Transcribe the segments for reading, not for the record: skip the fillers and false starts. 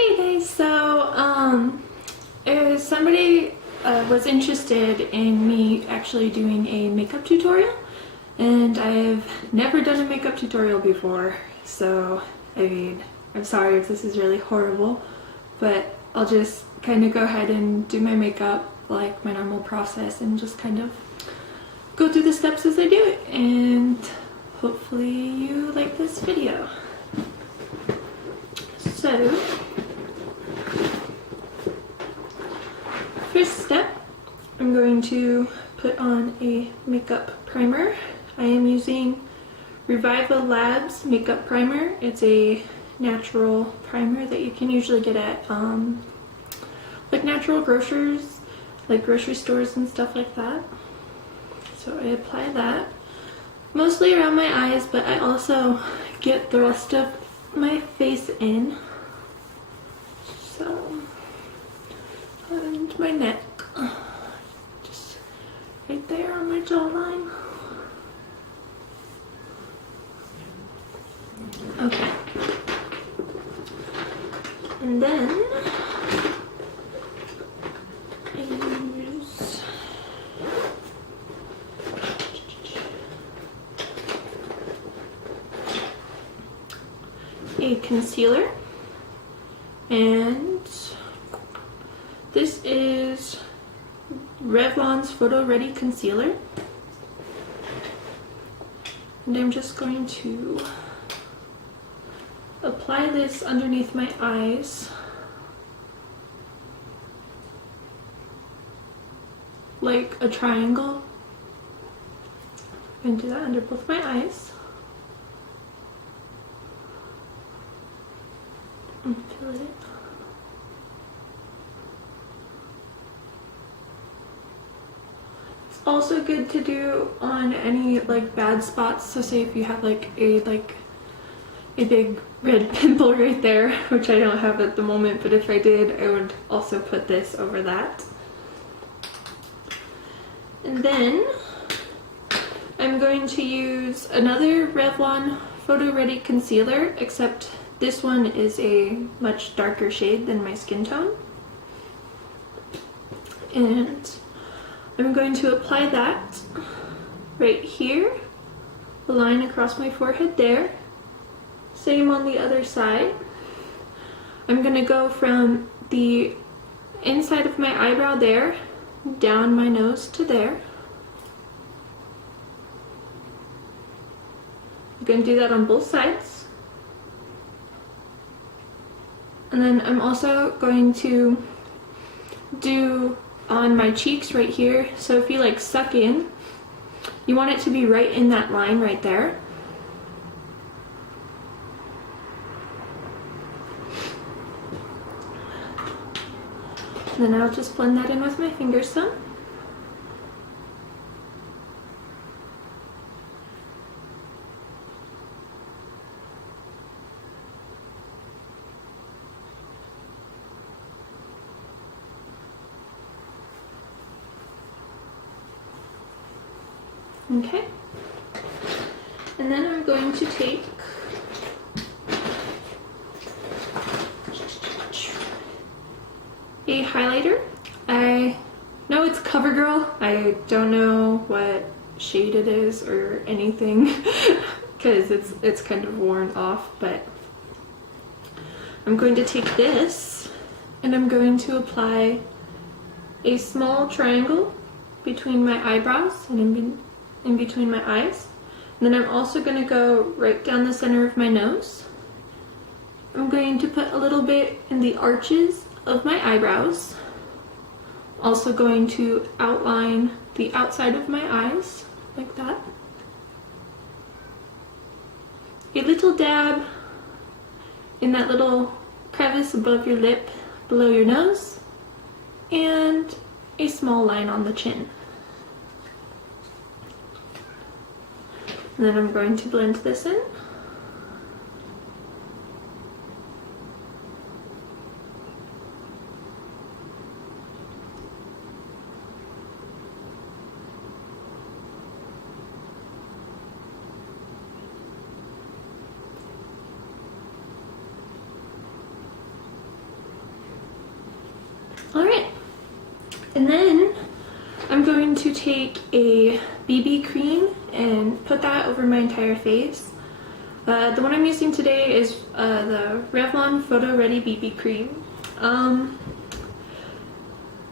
Hi guys, somebody was interested in me actually doing a makeup tutorial, and I've never done a makeup tutorial before, so I'm sorry if this is really horrible, but I'll just kind of go ahead and do my makeup like my normal process and just kind of go through the steps as I do it, and hopefully you like this video. So, first step, I'm going to put on a makeup primer. I am using Reviva Labs makeup primer. It's a natural primer that you can usually get at like natural grocers, like grocery stores and stuff like that. So I apply that mostly around my eyes, but I also get the rest of my face in. So, and my neck, just right there on my jawline. Okay. And then I use a concealer, and this is Revlon's Photo Ready Concealer, and I'm just going to apply this underneath my eyes like a triangle. I'm going to do that under both my eyes. And fill it. It's also good to do on any like bad spots. So say if you have like a big red pimple right there, which I don't have at the moment, but if I did, I would also put this over that. And then I'm going to use another Revlon Photo Ready Concealer, except this one is a much darker shade than my skin tone. And I'm going to apply that right here, a line across my forehead there. Same on the other side. I'm going to go from the inside of my eyebrow there, down my nose to there. I'm going to do that on both sides. And then I'm also going to do on my cheeks right here. So if you like suck in, you want it to be right in that line right there. And then I'll just blend that in with my fingers some. Okay. And then I'm going to take a highlighter. I know it's CoverGirl. I don't know what shade it is or anything because it's kind of worn off, but I'm going to take this and I'm going to apply a small triangle between my eyebrows and in between my eyes. And then I'm also going to go right down the center of my nose. I'm going to put a little bit in the arches of my eyebrows. Also going to outline the outside of my eyes, like that. A little dab in that little crevice above your lip, below your nose, and a small line on the chin. And then I'm going to blend this in. And then I'm going to take a BB cream and put that over my entire face. The one I'm using today is the Revlon Photo Ready BB cream.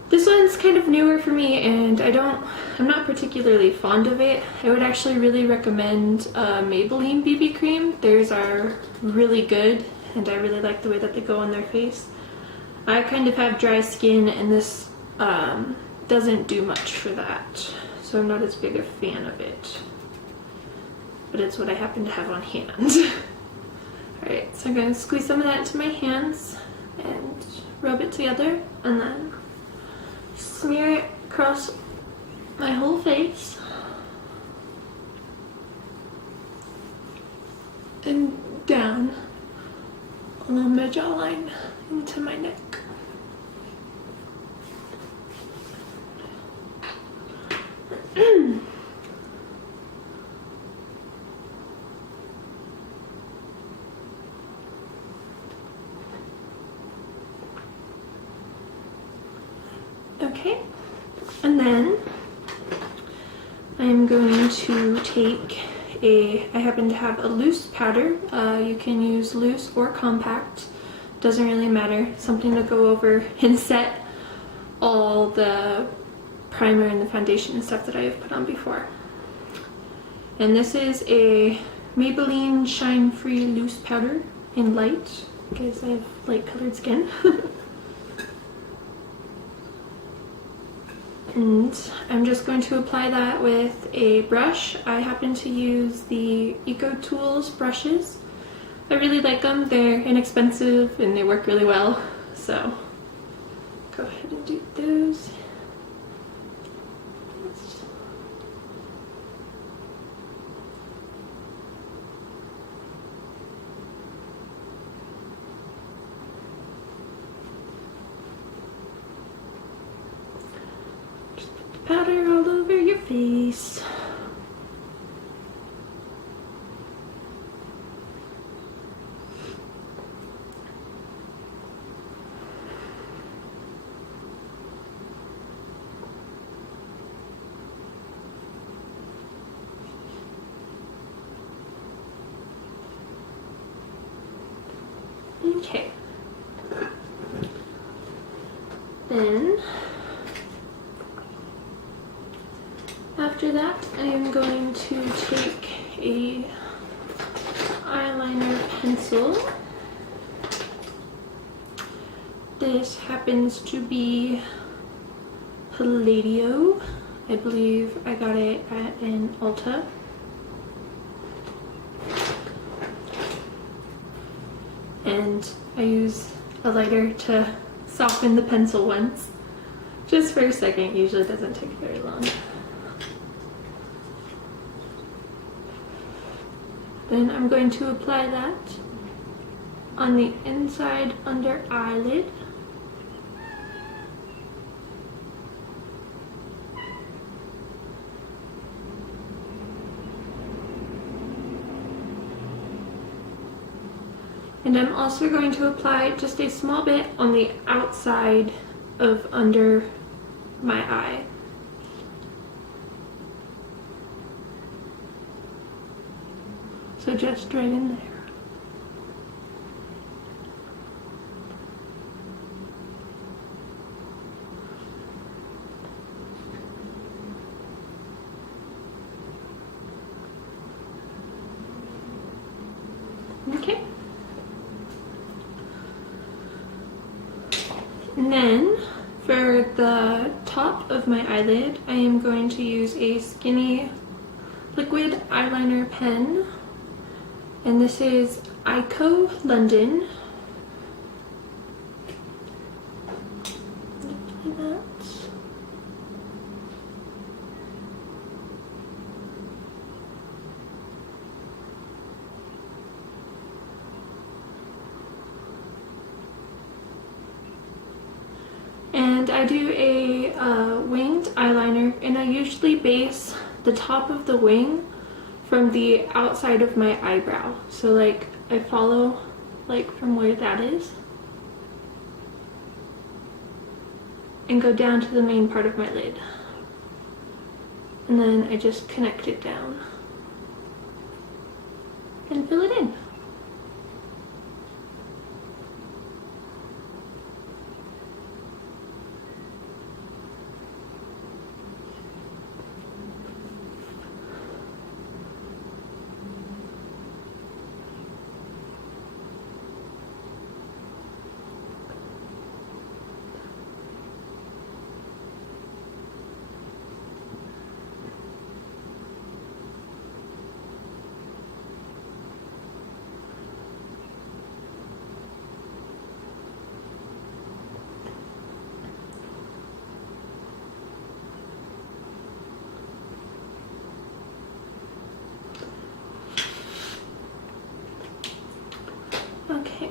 This one's kind of newer for me, and I'm not particularly fond of it. I would actually really recommend Maybelline BB cream. Theirs are really good, and I really like the way that they go on their face. I kind of have dry skin, and this doesn't do much for that, so I'm not as big a fan of it. But it's what I happen to have on hand. Alright, so I'm going to squeeze some of that into my hands and rub it together, and then smear it across my whole face and down along my jawline into my neck. Okay, and then I'm going to take I happen to have a loose powder. You can use loose or compact, doesn't really matter. Something to go over and set all the primer and the foundation and stuff that I have put on before. And this is a Maybelline Shine Free Loose Powder in light, because I have light colored skin. And I'm just going to apply that with a brush. I happen to use the Eco Tools brushes. I really like them. They're inexpensive and they work really well. So go ahead and do those. Powder all over your face. Okay. Then after that, I am going to take a eyeliner pencil. This happens to be Palladio. I believe I got it at an Ulta. And I use a lighter to soften the pencil once. Just for a second, usually doesn't take very long. Then I'm going to apply that on the inside under eyelid. And I'm also going to apply just a small bit on the outside of under my eye. So just right in there. Okay. And then for the top of my eyelid, I am going to use a skinny liquid eyeliner pen. And this is Ico London. Like that. And I do a winged eyeliner, and I usually base the top of the wing from the outside of my eyebrow. So like I follow like from where that is. and go down to the main part of my lid. And then I just connect it down and fill it in. Okay.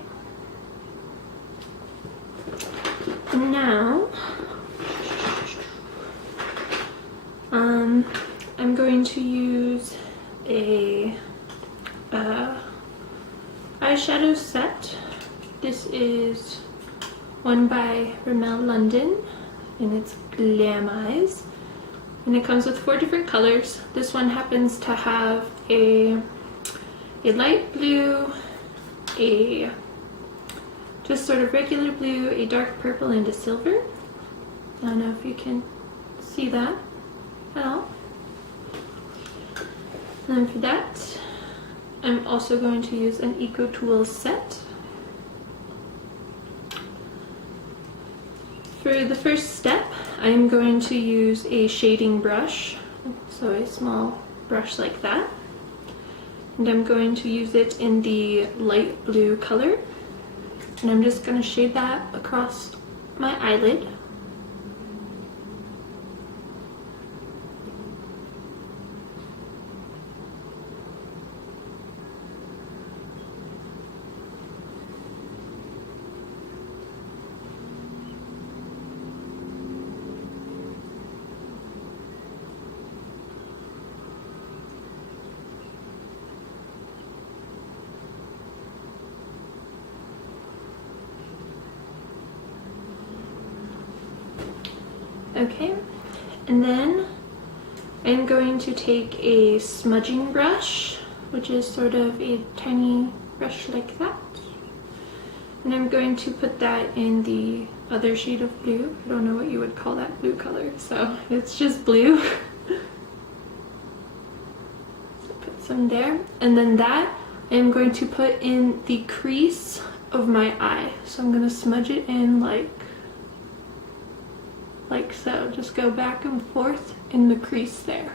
Now, I'm going to use a eyeshadow set. This is one by Rimmel London, and it's Glam Eyes. And it comes with 4 different colors. This one happens to have a light blue, a just sort of regular blue, a dark purple, and a silver. I don't know if you can see that at all. And then for that, I'm also going to use an Eco Tools set. For the first step, I'm going to use a shading brush, so a small brush like that. And I'm going to use it in the light blue color. And I'm just going to shade that across my eyelid. Okay, and then I'm going to take a smudging brush, which is sort of a tiny brush like that, and I'm going to put that in the other shade of blue. I don't know what you would call that blue color, so it's just blue. So put some there, and then that I'm going to put in the crease of my eye. So I'm going to smudge it in like so. Just go back and forth in the crease there.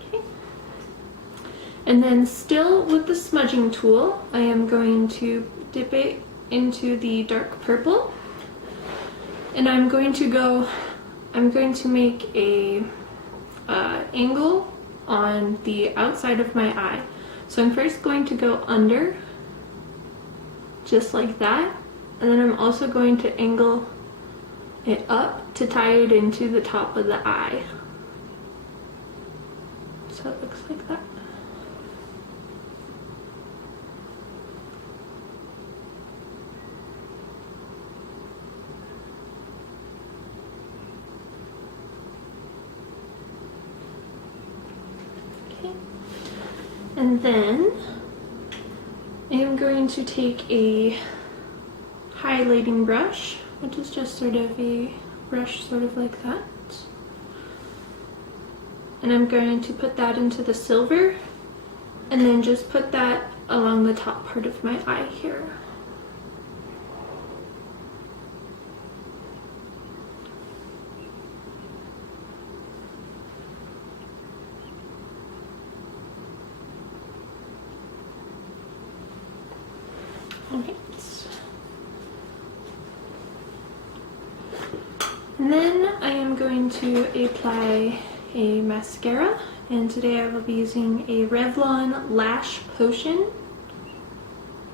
Okay. And then still with the smudging tool, I am going to dip it into the dark purple, and I'm going to make a angle on the outside of my eye. So I'm first going to go under, just like that, and then I'm also going to angle it up to tie it into the top of the eye. So it looks like that. And then I'm going to take a highlighting brush, which is just sort of a brush sort of like that. And I'm going to put that into the silver, and then just put that along the top part of my eye here. Alright. And then I am going to apply a mascara, and today I will be using a Revlon Lash Potion.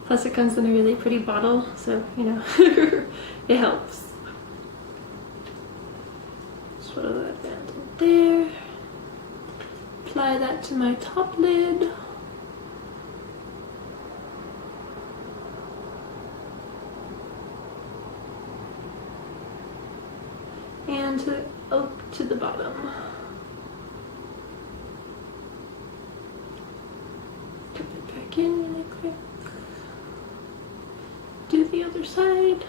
Plus it comes in a really pretty bottle, so you know, it helps. Swirl that down to there. apply that to my top lid. And up to the bottom. Dip it back in really quick. Do the other side.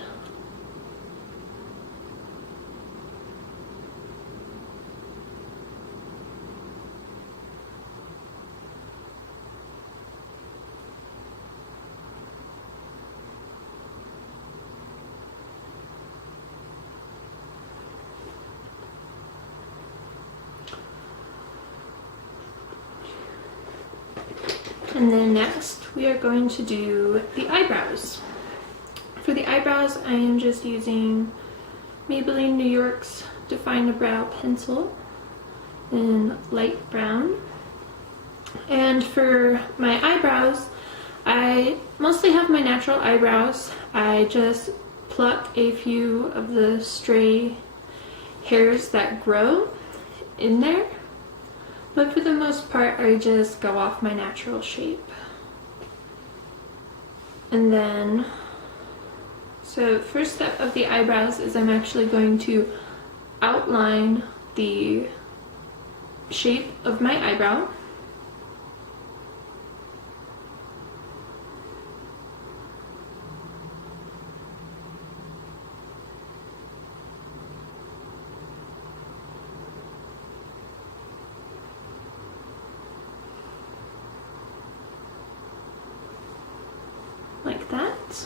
And then next we are going to do the eyebrows. For the eyebrows, I am just using Maybelline New York's Define a Brow pencil in light brown. And for my eyebrows, I mostly have my natural eyebrows. I just pluck a few of the stray hairs that grow in there. But for the most part, I just go off my natural shape. And then, so first step of the eyebrows is I'm actually going to outline the shape of my eyebrow. Like that.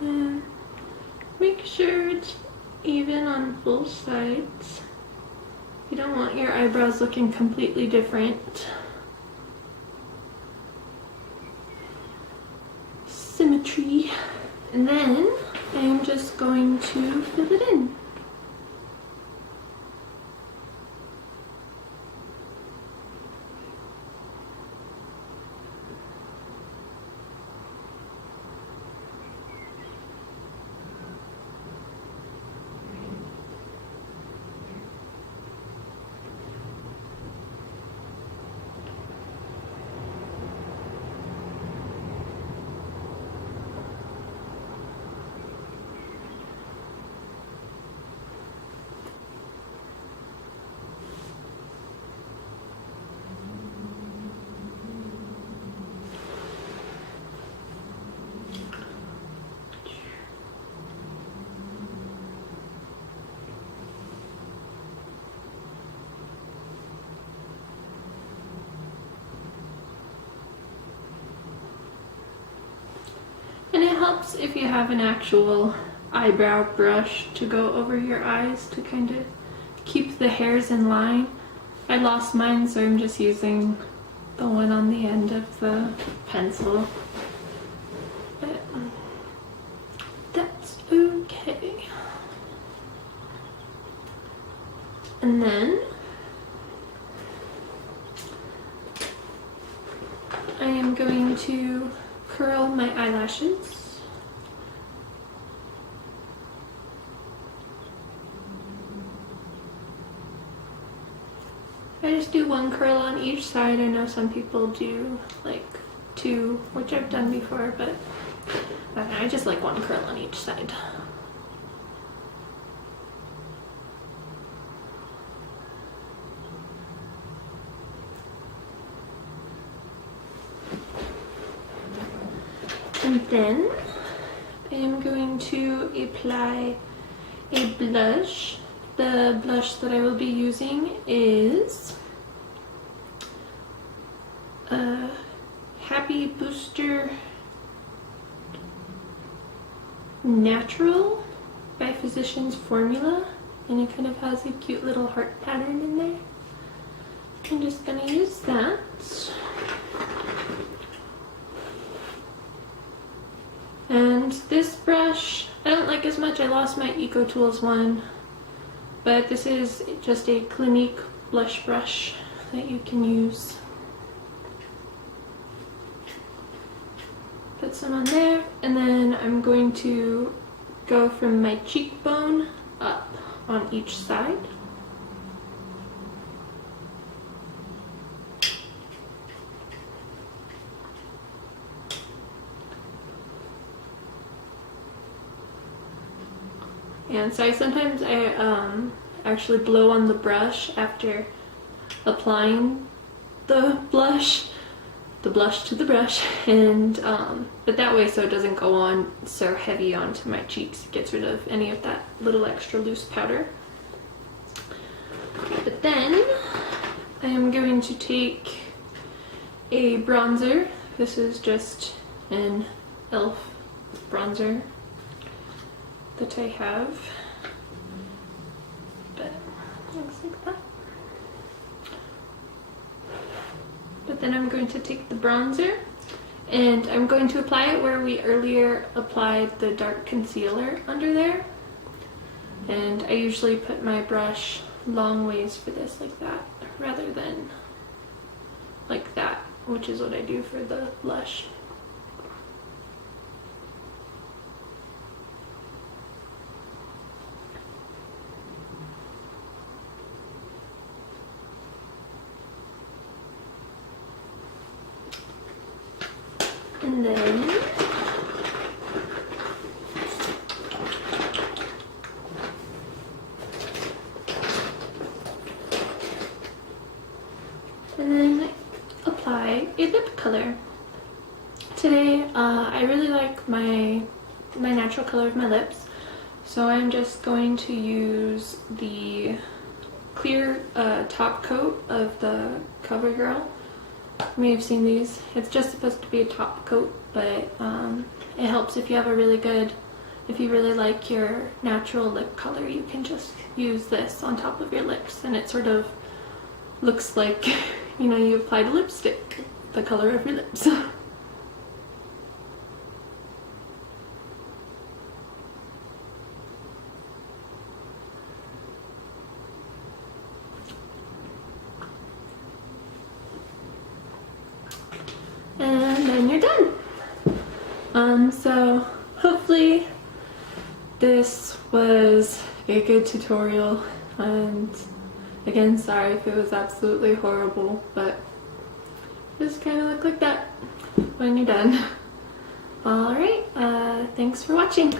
And make sure it's even on both sides. You don't want your eyebrows looking completely different. Symmetry. And then I'm just going to fill it in. And it helps if you have an actual eyebrow brush to go over your eyes to kind of keep the hairs in line. I lost mine, so I'm just using the one on the end of the pencil. But that's okay. And then I am going to curl my eyelashes. I just do one curl on each side. I know some people do like two, which I've done before, but I just like one curl on each side. And then I am going to apply a blush. The blush that I will be using is Happy Booster Natural by Physicians Formula, and it kind of has a cute little heart pattern in there. I'm just going to use that. And this brush, I don't like as much. I lost my Eco Tools one, but this is just a Clinique blush brush that you can use. some on there, and then I'm going to go from my cheekbone up on each side. And so sometimes I actually blow on the brush after applying the blush to the brush, and but that way so it doesn't go on so heavy onto my cheeks. It gets rid of any of that little extra loose powder. But then I am going to take a bronzer. This is just an e.l.f. bronzer that I have, but it looks like that. But then I'm going to take the bronzer and I'm going to apply it where we earlier applied the dark concealer under there. And I usually put my brush long ways for this, like that, rather than like that, which is what I do for the blush. And then apply a lip color. Today I really like my natural color of my lips, so I'm just going to use the clear top coat of the CoverGirl. You may have seen these. It's just supposed to be a top coat, but it helps if you have a really good, if you really like your natural lip color, you can just use this on top of your lips and it sort of looks like, you know, you applied lipstick, the color of your lips. And then you're done. So hopefully this was a good tutorial, and again, sorry if it was absolutely horrible, but just kind of look like that when you're done. Alright, thanks for watching.